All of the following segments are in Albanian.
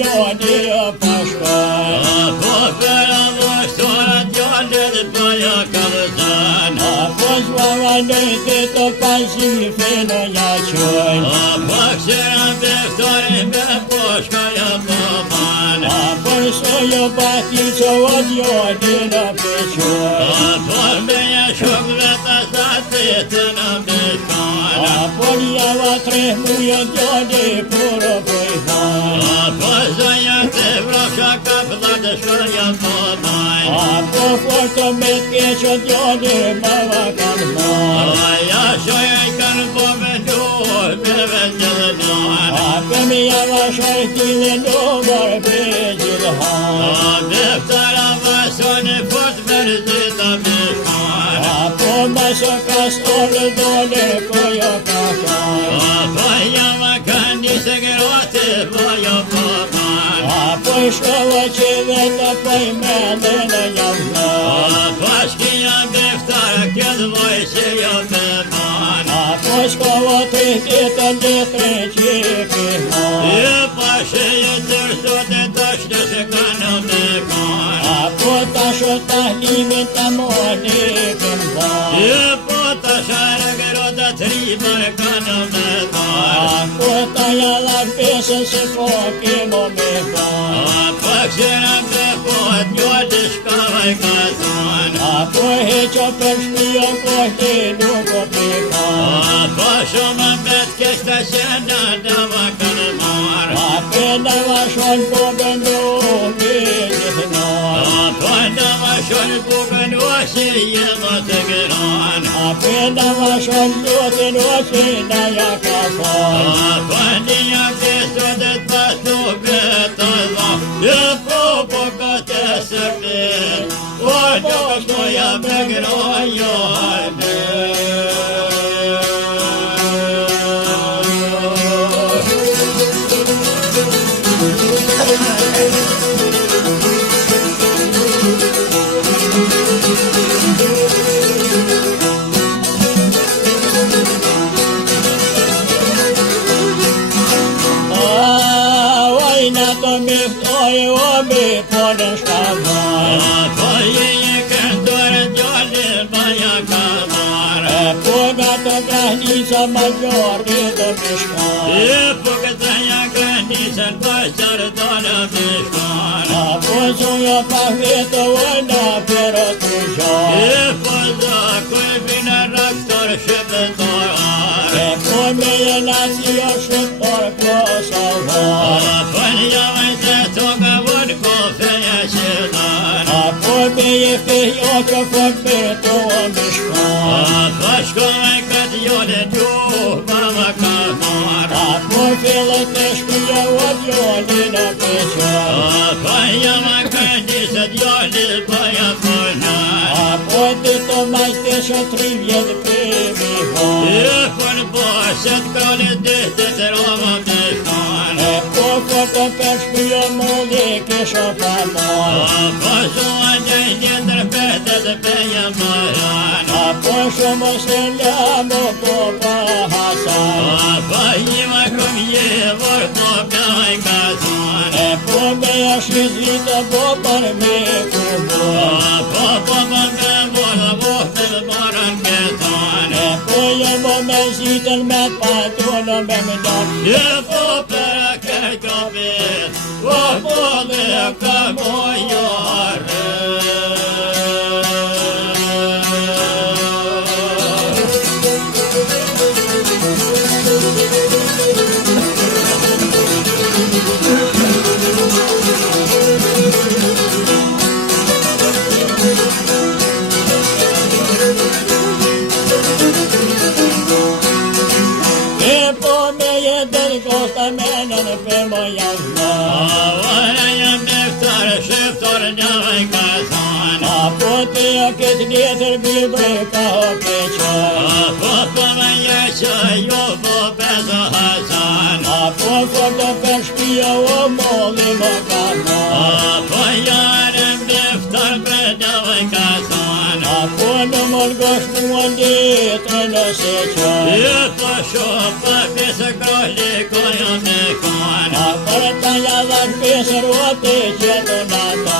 djali o pashkoj. Po për avështorat djallit po ja kalëzën. Po zbava nëjtë të pazife në jaqoj. Po kësira beftarin me poshkaja po banë. Po sojo bati që o djali në peqoj. Po me një shok veta zatit në bishkanë. Po java tre muja djali puro pojhan. Po zonja të vrasha ka pëllat shkërja po banë. Po forto me t'keqo djali mava kanë marë. Ja shoja I kanë po me duhe me vendjëllënjane. Po me java shajtile në marë pegjilhan. Beftara vasone fort mërzita bishkane. Po maso kastorë dole po jo kakan. Po jama kanë një segrate po jo po banë. Po shkova që vete po I mende në javna. Po shkinja beftara këtë voj që jo me banë. Po shkova të ditën ditën që këhan. Po shëjë tërsot e tashtë se kanë me kanë. Po tasho tahlimin të moni këmban. Po tashara gërota të ribër kanë me kanë. Po ta jallar pesën se po kemo me ban. Po kësira me po t'njolli shkavaj ka thonë. Po heqo për shpion kohti nuk o pikan. Po shumë me t'keshta qena dava kanë marë. Po dava shon po bëndu mi gjithnon. Po dava shon po bëndu si jema të gëran. Po dava shon lutin o si da ja ka fon. Po një beso dhe t'pastu beta dha. Po ka të sërbi. O gjokës moja me gërojo arbe. Të miftoj o mi po në shkamar. Po je këndore djallin baja ka marë. Po nga të grahnica ma gjordi të mishkar. Po këtëja grahnicën pasër do në mishkar. Po zoja pa vetë vojna pero të gjarë. Po zakuj bine raktor shqiptar. Po me e nacio shqiptar Kosovar. Po njëvën se toka vën kofeja qëtar. Po me e fejo që fort me të mishkar. Po shkove këtë jone gjuh mama ka marë. Po fillet të shkuja o djoli në peqar. Po jama këndi se djoli baja përnar. Po të të majtë që 3 vjetë primi hon. Po në bashët kallit dhëtë të roma me shkanë. Po të përshkuja molli kisha pa marë. Po zua gjej njëtër petet beja maranë. Po shumë se lamo po pa hasan. Po jima këm je vërto bjaj ka zonë. Po me ashtë vitë po për me kërbon. Po me morë vëhtë dhe marën këtanë. Po jemo me zitën me t'patonë me më danë. Po për a këtë vit, po dhe ka mojare. Kosta menën për më javna. Ora jam neftar, sheftar njëvaj ka thonë. Po të jo këtë letër bibre ka o peqar. Po me jeshë jo po bezë hasan. Po të për shpia o molli më ka marë. Po jarëm neftar për njëvaj ka thonë. Po në mërgosh mua ditë në seqar. Po shopa pesë krolikoja me kan. Për ta javën pesë rote që do nata.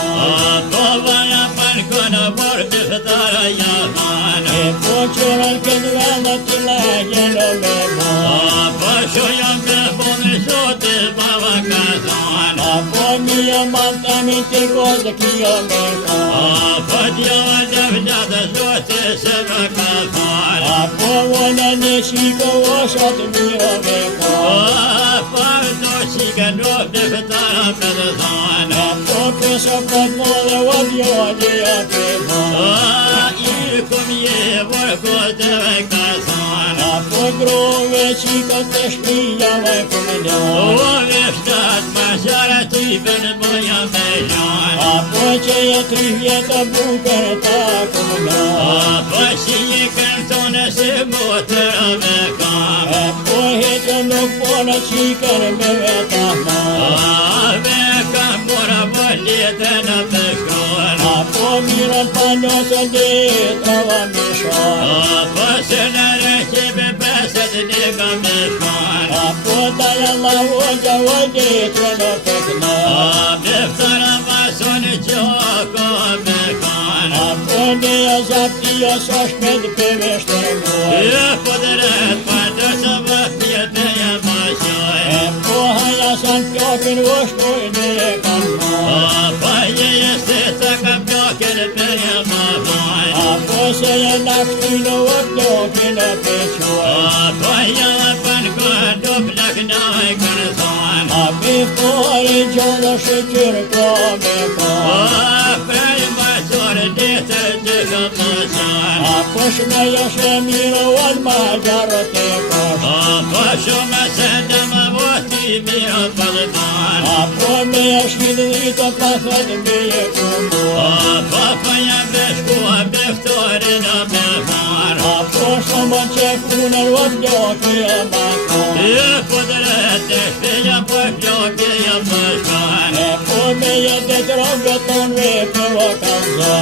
Po vaja për kënë por të fëtara javan. Po qërën këtë vëllë të lagjen o me man. Po shojën të punë sotë bava kazan. Po mija man të mi të kodë kjo me kan. Po t'java të vëgjatë sotë se më kazan. Po vëllë në shiko o shatë mija me kan. Po të shikën rop të fëtara me të zanë. Po pesë për më dhe o bjodi o pe man. I kom je vër kodë ve kazan. Po grove qika të shpija vë këmënda. O veshtat ma shara t'i bënë boja me janë. Po që e 3 vjetë bukër ta këmënda. Po si një këntone se motëra me kam. Po hetë nuk po në qikër me veta ma. Me kam mora vëllitë në të shkonë. Po mirën pa nësën ditë va me shonë. Po se në rëqime peset një kam me shkonë. Po dalë la vëgja vëditë në të këna. Me ftara masoni qoko me kanë. Po në e zaptia sa shpet për veshtër mojë. Po dërët pa të së vëpjet e jë ma qoj. Po haja san pjokin vështoj në e kanë mojë. Po je se të kam pjokin për jë ma vajnë. Po se e nashtu në vëpjokin e peqoj. Po jë për kërë do plak në e kërë thonë. Biftore gjallë shëqyrë ka me kanë. Prej ma qërë ditër të shumë të shanë. Po shmeja shë mirë uan ma gjarë të kështë. Po shumë se në më voti mirë për të banë. Po me e shkidë dhitë pa thëtë me e këmbo. Po jam beshkua biftore në me marë. Po shumë që punër vët gjoki e ma kanë. Po dërët e shpilja për pjoki e më shkanë. Po me e të trogë tonë ve për o kanë zë.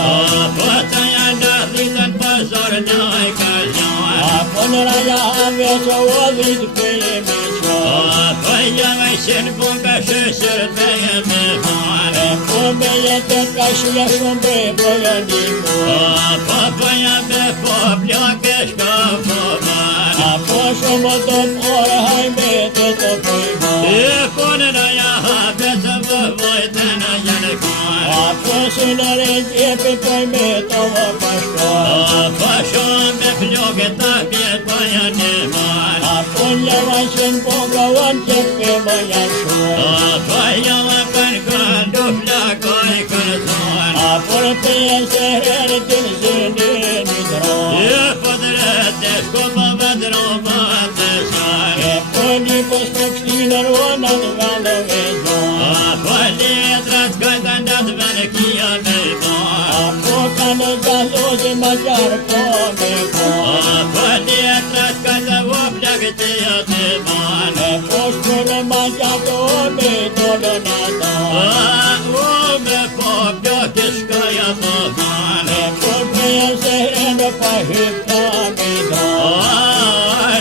Po të janë në dhitën pëzorë në e ka zhanë. Po në raja ave që o dhitë për e me qanë. Po jam e shenë pun ka shëshër të e me marë. Po me e të kashja shumë bre për e një mërë. Po jam e po pjoki shka po marë. Po shumë të porë hajme të të pëjmarë. Po në raja ave të vëvojtë në janë kërë. Po së në rejtjepe pëjme të vë pashkarë. Po shumë me pjoki të bjetë po janë marë. Po njëva qenë boga vanë qepe më janë shumë. Po jam e për kërë do plakoj kërë thonë. Po në pëjën se herë të në zënë një dronë. Po dërët e shko më vëndro më të shanë. Po një pos të kështinër vënë në vëllë me zonë. Po letrat kajtë ndatë vënë kia me zonë. Po ka në gazozë më gjarë po me konë. Po letrat kajtë vë plakë të jatë banë. Po shkërë më gjatë o me dollë në donë. O me po pjoki shkoja më banë. Po pëjën se herë pa hypta me donë.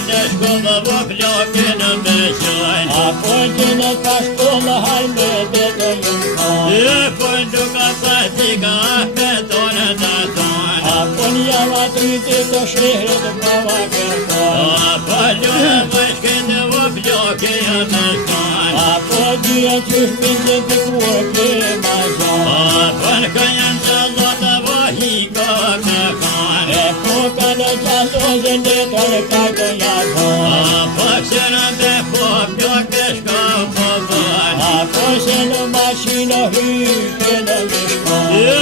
Në shko më vë pljoki në me qojnë. Po gjënë ka shkollë hajme dhe të jëmë konë. Po nduka patika me tonë në tonë. Po një vatri të shrehrë të pava kërkonë. Po ljurë më shkete vë pljoki e me shkonë. Po dhja që shpinjë të kurë ke ma zonë. Po në ka janë që lotë vë hiko me konë. Po ka në qasozë në të rëkajtë jakonë. Po qëra me po pjoki shko po bënë. Po se në mashinë hyke në mishkonë.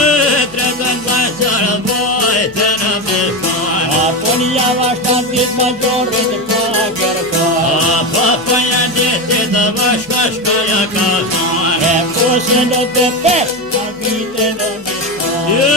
Tretën pasarë vojtë në me konë. Po një vashtan ditë ma gjorë të pa kërkonë. Po janë ditë të vashka shkoja ka thonë. Po se në të pesë ka vite në mishkonë.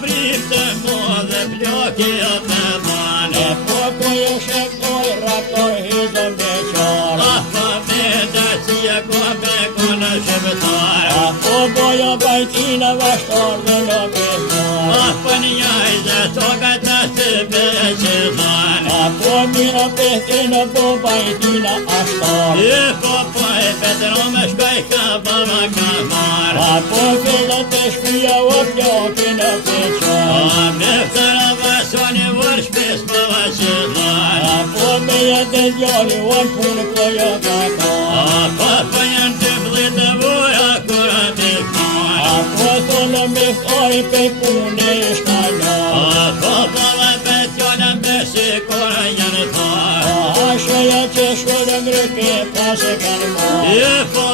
Britë më dhe pjoki e me banë. Po e shekoj raptor hizëm dhe qarë. Po me dësia ko me konë shëpëtarë. Po bojo bajtina vashtor dhe në bezarë. Po njajzë toka të të beqë dhanë. Apo mira Petrina po bajtina ashtar. Po e Petro me shkoj ka baba ka mar. Apo fillet e shpia o pjokin e peqar. Me ftara vasoni vor shpes më vaqillar. Apo me jetë djali o punë kojo ka ka. Po janë të vlitë voja kura me knar. Apo thonë me ftari pe punë e shtalar. Po baba Petjona me shikora janë thar. Asheja që shkore mryke pas e kanë marë. Po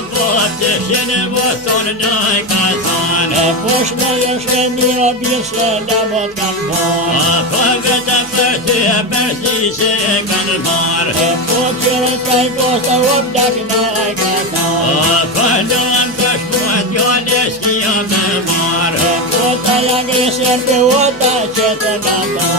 të shene voton nëj ka than. Po shmeja shke mira bje se lemot kanë marë. Po vete për ty e për si që e kanë marë. Po qire kaj kosta o plak në e ka tharë. Po nëllëm të shkuat jo në shkia me marë. Po ta jagreser pe o ta qëtë në tarë.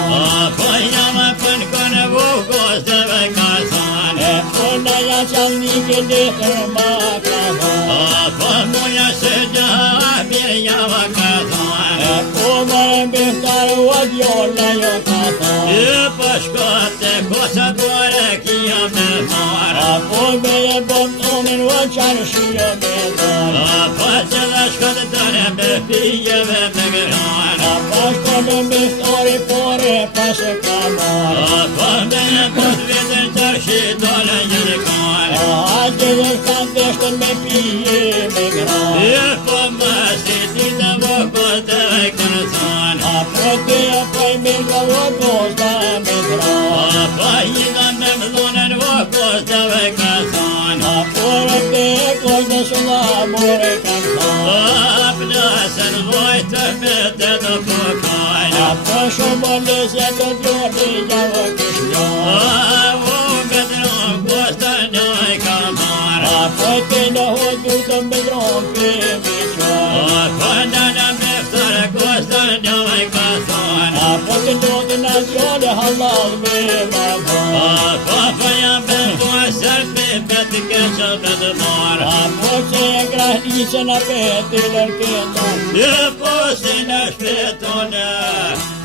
Po jama për kone vukos dhe ve ka than. Po në jaçan një këndetër ma ka tharë. Po muja se gjëha mirë jama ka than. Po mërë mbëftarë o djolla jo ka tharë. Po shkote kosa bore kia me marë. Po me e botonin o qanë shio me dharë. Po që dhe shkote tëre me pijeve me granë. Po shkone mbëftari pore pas e ka marë. Po me e pot vitër qërshi dole një kanë. Ate dhe shkan deshtën me pije me granë. Po më si ti të vokos të ve kanë thanë. Po të e poj mirë o kosta me granë. Po i dhe me mdhonën vokos të ve kanë thanë. Po rëpte e kosta shula more kanë thanë. Plasën vojtë me të të pokajnë. Po shumë lëse të gjordi javë kështjonë. Bedron kosta nëj ka marë. Po të në hodu të bedron për me qonë. Po në me ftare kosta nëj ka thonë. Po të ndodin në gjone halal me ma vonë. Po jam me posër me të keqë me të marë. Po që e grahnisën a peti lërketonë. Po si në shpetonë,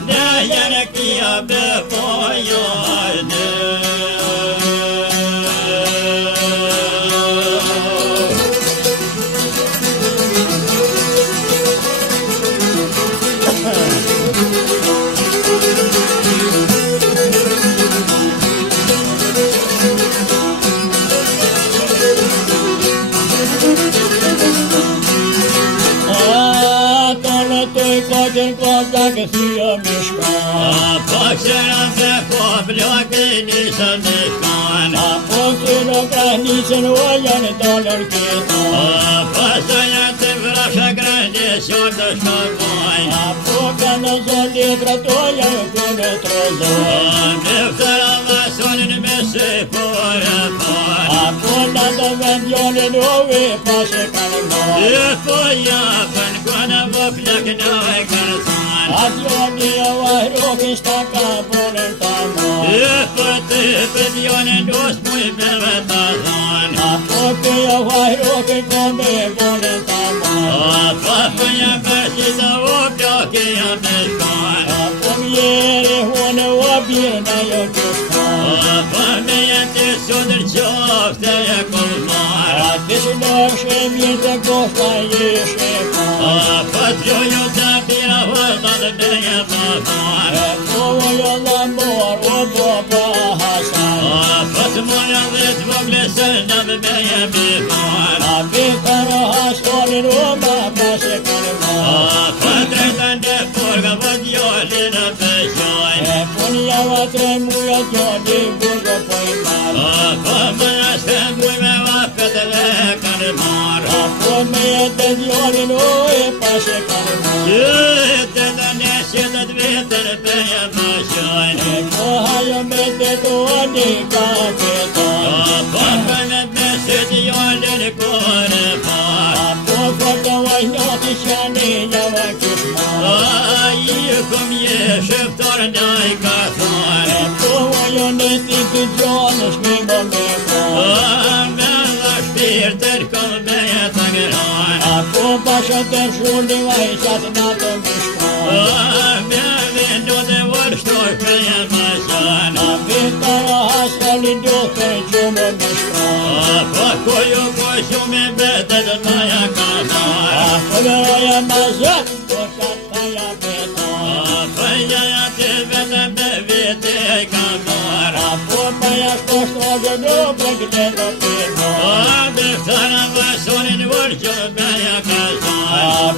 në janë kia be pojojnë. Koqën kosta kësia me shkanë. Po qëra me po bloke nisën me shkanë. Po qëra grahnisën o janë të lërketonë. Po së janë të vrasha grahnisën të shkabojnë. Po ka në zonë letra të janë kone trozojnë. Me ftara vasonin me se pore parë. Po në të vendjonin o ve pas e kanë marë. Po japën kone vë plak në e kanë thanë. Atjoni e vahrokin shta ka bonën të marë. Po të pëdjonin dos muj me ve të thanë. Po të e vahrokin kone bonën të marë. Po japën që të o pjoke jam me shkanë. Po mjeri hone o birë në jo këshkanë. Po me jenë të sotër qofte e kom marë. Këshë në mirë të kosta jeshe marë. Po t'jojo të bira vëllat me e më marë. Po jo la morë o po pa hasanë. Po t'moja dhe t'voglesë në me e më marë. Vitara hasanin o ma pas e kanë marë. Po drejtën dhe forga po t'jolin e pëshojnë. Po njava tre muja t'joni burgo po i marë. Po më nështë muj me vapët dhe kanë marë. Po me e të t'jonin o e pas e kanë marë. Të të nesjët të vitër për e më shojnë. Po hajo me të t'oni ka këtonë. Po për me mesit jolin kore parë. Po të vajnati qani njava kishmarë. I kom je shëptar në i ka thonë. Po jo në ti të gjonësh me më me marë. Me dhe shpirtër kom me e të ngërhanë. Po pasha të shulli vajqat në të mishmarë. Me vendu dhe vërshtor për e më shanë. Tara hasali duke gjumë me shkon Po koju shumë betet taja kazar Po veroja mazat po taja beton Po jaja të vetë me vete kazar Po paja shkoshtogë duke gledo pinon Beftara vasonin vërgjë beja kazar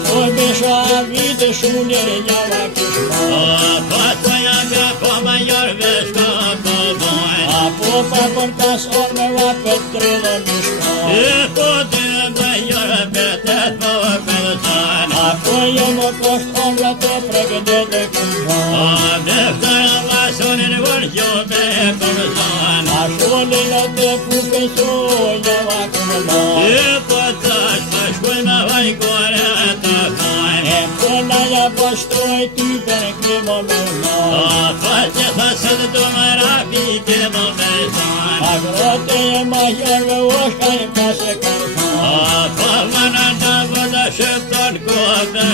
Po besha vite shulir java kishmon Po toja be po major veshka po boj Po pa për kas orme vapet trilë mishkon Po të major betet po pëllëtan Po jo më kosht omra të pregëdet e këmbon Beftara vasonin vërgjë beja kazar Shulir të pushkësu java këmbon Po tash të shkuj me vajkore të fajn Po naja poshtoj ty për krimo me mor Po që thasët do më rapi të më besan Grote e majorve ushka i pase kërkon Po vëna në vëdë shëpton kohë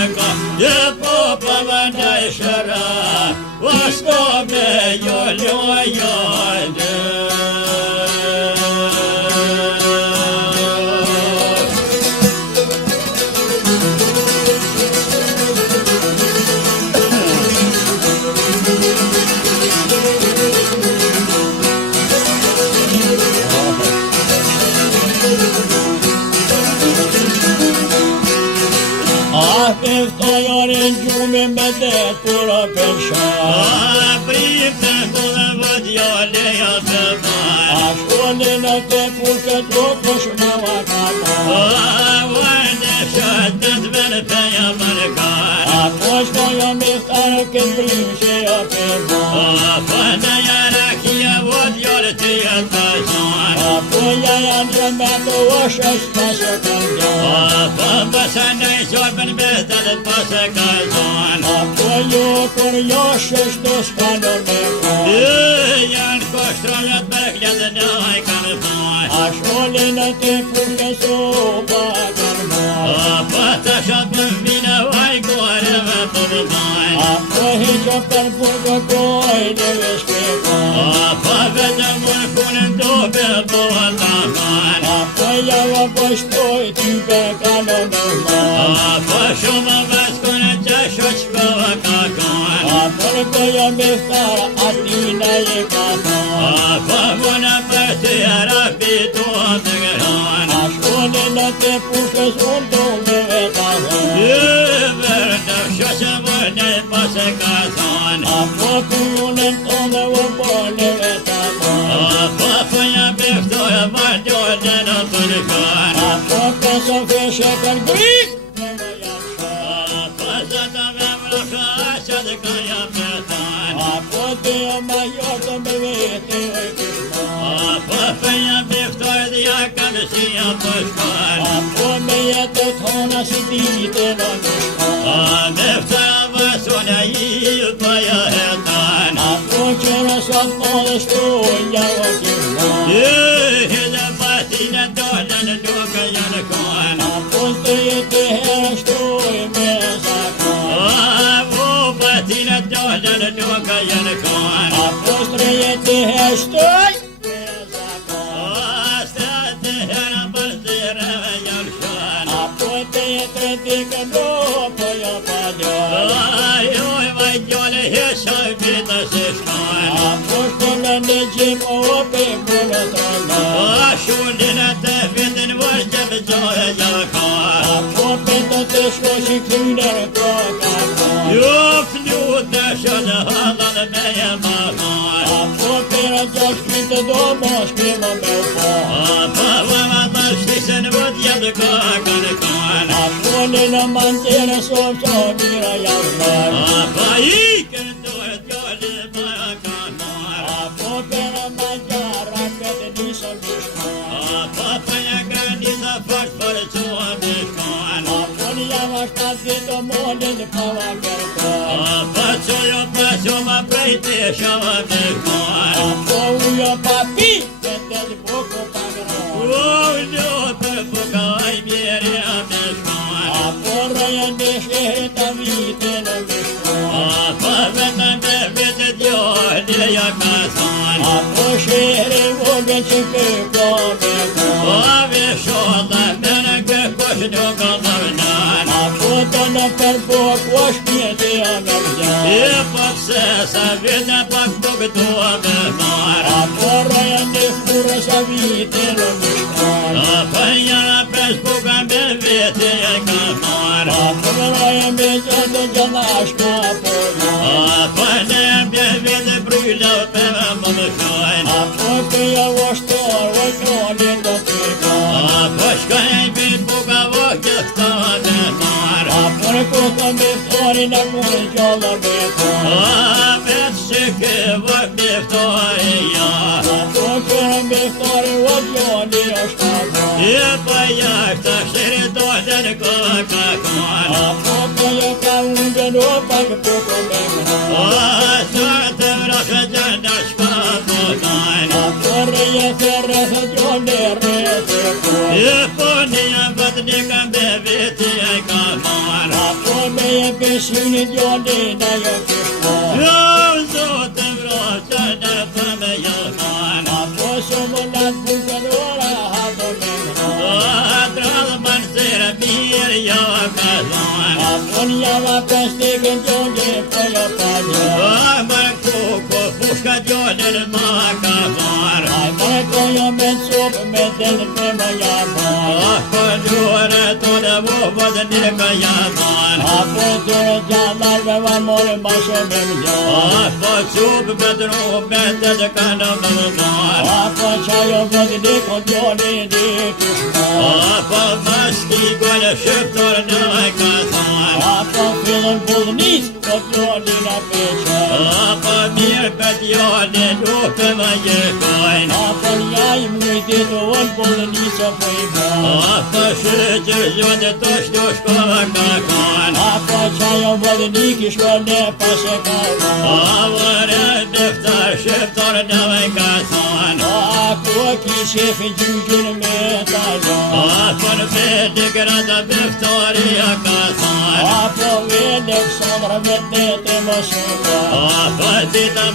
ko po vëna i shëra Vasko me jo Peftojorin gjumin me det pura pensha Pripte kudë vëdjo leja të vaj Shkonin e te pushket lokosh me vakama Vajnë shët të të vënë peja mërkar Po shkojo miftarë këtë brim që jo përbon Po në jara kia vëdjo të jetë të zonë Po jaja një me të ushës pasë këndon Po bësa në i zorpën betet pasë këzon Po jo për joshës të s'kanë me kon Janë koshtronjët me gledë në hajkanë thoj Shkonin e te pushkesu pa kërmon Po të shot më vina vajkore me të vëdojnë Po hiqo për burgo koj në vishpikon Po vetë mërë punën dobe po të fanë Po java po shtoj ty pe kano me mor Po shumë vëskone që shoq po ka konë Për kojo miftara atina i ka thon Po vëna për të rapi të të gëronë Shkonin e te pushkes unë do me veta hon Vërë të shoqë vërne pasë ka thonë Po kujunën tonë u bërë veta hon Po pëja beftoj vardjone në përkën Po këso feshe kër grik në më janë Po zëtë me mrësha që të këja betan Po të e major të me vete e kishmon Po pëja beftoj dhja kamësia përshkën Po me jetë të hona si dite në mishkon Beftoj vësone i pëja hetan Po qëra sot po dhe shtuj java kishmon Hëllë patinë dole në duke janë konë Po të jetë herë shtuj me zakon Patinë dole në duke janë konë Po të jetë herë shtuj me zakon State herë përzire janë shënë Po të jetë dike do po jo pa djoj Oj, vaj gjole hesha vita se shkojnë Po shkollë në gjim o pe kërë të rëndoj Shullin e të vitin vërgjë vëgjore gjakar Po pëtë të shko që kryner ko kakon Jo flut të shënë halën me e mahar Po përë gjash kryte do mosh krymë me po Po vëma të shtisën vëdje të kakën kanë Shkollë në mantere sot që mira janë mërë Po i këndohet gjole bëja kanar Po përë ma gjara këtë nisë mishkon Po pëja grani të fort për që mishkon Po një vashtat vitë molin pava kërkon Po që jo që më prejti shava mishkon Po ujo papi këtë të buku pagron Jo për buka aj mjeri a mishkon Po rëjën në shkërit a vitin në mishkon Po vetë me vitit jo një ja ka thonë shere vogën që këka me ka. Ove shoda mene kë kush nuk gëllëvnan. A foto në përbo kush pjeti a me vjan. E pak se sa vite pak buk tua me mar. A porraja në furë sa vite në mishkar. A pënjana pes buka me vete e ka mar. A porraja me gjallë gjallashka porra. A pëne bje vete bryla pe më më shojnë. A fotoja vashtar o gjallë do të ka. A pëshkaj bit buka vokë këta me mar. A porë kota me ftari në kone gjallë me ka. A bet shike vok deftari ja. A porë me ftari o gjallë është ka. E pa jashtë shire dojnë në këka kan. A fotoja ka ungën o pak poko me ka. A sërtë vrashë gjënda shka potan. A porëja të rrëthë gjallë rrëthë ka. E po një vët një kam be veti e ka mar. A porëja besyni gjallë në jo kishka. Jo zotë vrashë në të me jëman. A posë më latë bukën ora hato me ka. A drallë manë sere mirë jo ka zon. A pon java pestikën gjallë po jo pa gjallë. A më kuko fushka gjallën ma ka var. Ai mare kojo me copë me delë me më jaman. A po gjore të dhe vovët një ka jaman. A po tërë gjallarve va more ma shumë më gjallë. A po qupë me dru me të dhe ka në më mar. A po qajo vëtë diko gjallë di kishka. A po maski gojë shëptor në ka zon. A po fillon bullnis po gjallë në peqa. A po mirë pët jone nuk më jekojnë. A po jaj mujti të unë bullnis o po i ba. A po shëqër zhjone të shto shkova ka kan. A po qajo vëtë di kishko në pasë ka ba. A vërë deftar shëptor në ka zon. A ku ki shefi gjyqin me talon. A po në vete grata deftori a ka zon. A po vende Aleksandra me tete më shumë. A po dita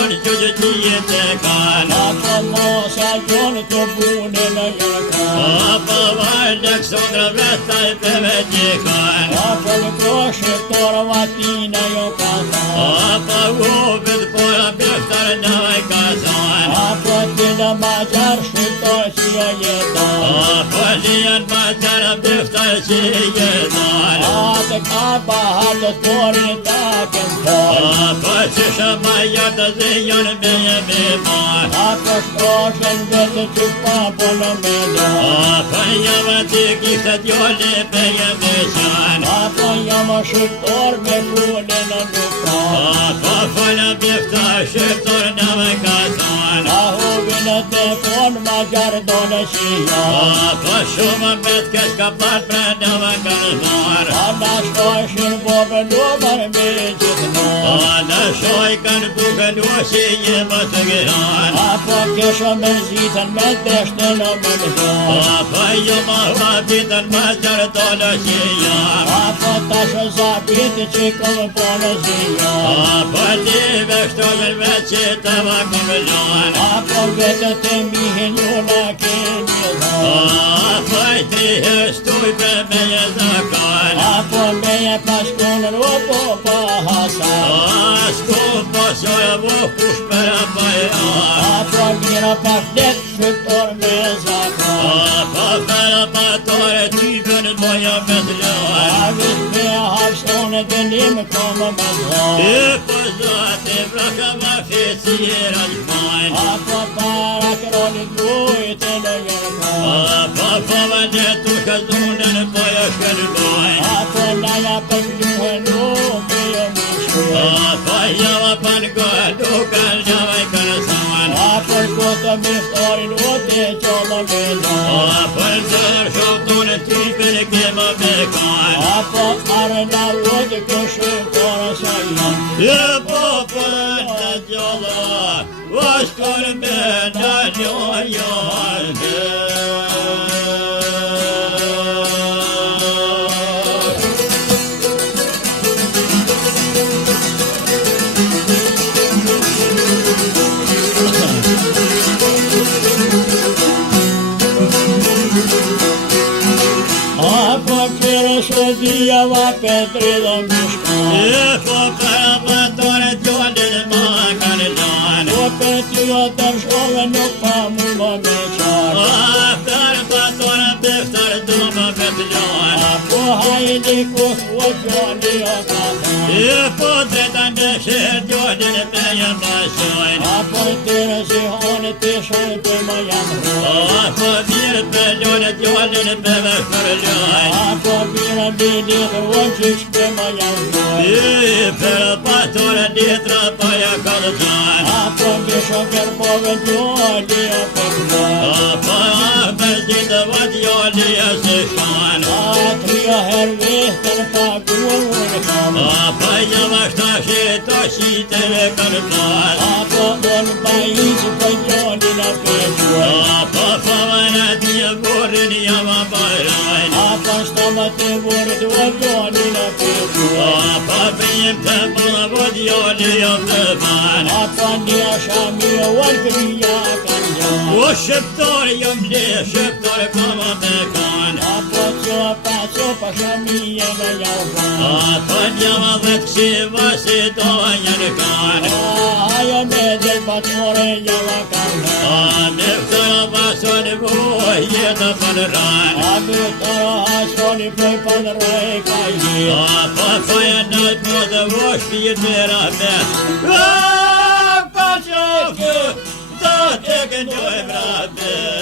unë që që tjetë kan. A po mos a gjonë të bune në jërkan. A po vajnë Aleksandra vetaj për me tje kan. A po në kroshe tërë vatina jo ka zan. A po uvët pora bjeftar në ka zon. A po të në majar shqiptar që jo jetan. A po lijan majar bjeftar që jetan. A të ka bahat të tëri ta këndon. A po që shamaja të zion me jemi mar. A po shkroshen vetë që pa po në medon. A po java të kishtë t'jole me jemi shan. A po jam shqiptar me fune në nukan. A po falë bjeftar shqiptar në me ka zon. A huvi në telefon majar dole që janë. A po shumë me t'kesh ka part pra në me ka zon. A në shkoshin bobë lumër me gjithnon. A në shoj kanë buke nuoshi një më të gëran. A po kesho me zitën me deshte në me mëzon. A po jo ma bitën ma qarë tonë që jam. A po tashë zabiti që këllë po në zion. A po live shtollën me që të ma këmëllon. A po vetë të mihin ju në keni dhon. A po i tri hështuj për me e zakan. A po me e pashkonën o po pa hasan. A s'ku po shoja mu kush për a bajan. A po mira pak let shqiptar me zakan. A po për a batore ty bërën moja me t'lon. A vis me harstone të një komë me dhon. E po zate vraka ma fesira një majnë. A po para kroni dujtë në jërkan. A po më në tu shkazunën po jo shkërbojnë. A po naja për gjuhën nuk e jo mishkën. A po java pan gojë dukan gjava i kërësan. A po kote miftarin o te qolla me dhon. A po në zërë shoftonë ty për e kema me kan. A po arena o te këshë kërë sa janë. E po për në gjolla, vashkër me në njojë. dhja va Petri dhe mishka. Po për patore djallin ma kanë lanë. Po Petri o të shkove nuk pa mu më me qarë. Për patore peftar du më vetë lanë. Po hajdi kus o djalli o ka thanë. Po drejtan në shërë djallin me jam bashojnë. Po tërë si hone të shojnë të më jam rojnë. Po mirë për ljonë djallin me vëshër lojnë. Po mirë bidi dhe o qish për më jam rojnë. Për patore djetra pa ja ka dhe tanë. Po bisho kërpove djalli o për rojnë. Po për gjithë vë djalli e se shanë. Tria her vehtën pa guën kam. Po jam ashta shito shiteve kanë tanë. Po unë bajisë për djalli në përgjën. Po favana t'je burin jam a bajrajnë. Po shtama të vërët o djalli në përgjën. Po bëjim të bëllë vë djalli jam të banë. Po një shami o alkëria kanë janë. O shqiptare jam le, shqiptare kama me kanë. Po qopa shami e me javë. Po njama dhe të shiva si do njën kanë. Ajo me dhe patore java kanë. Me këtëra basoni voj jetë për ranë. Me tëra hasoni për për roj ka jetë. Po fajë në të dhe vosh pjetë me rame. Pa qofë, do të kënjoj vrate.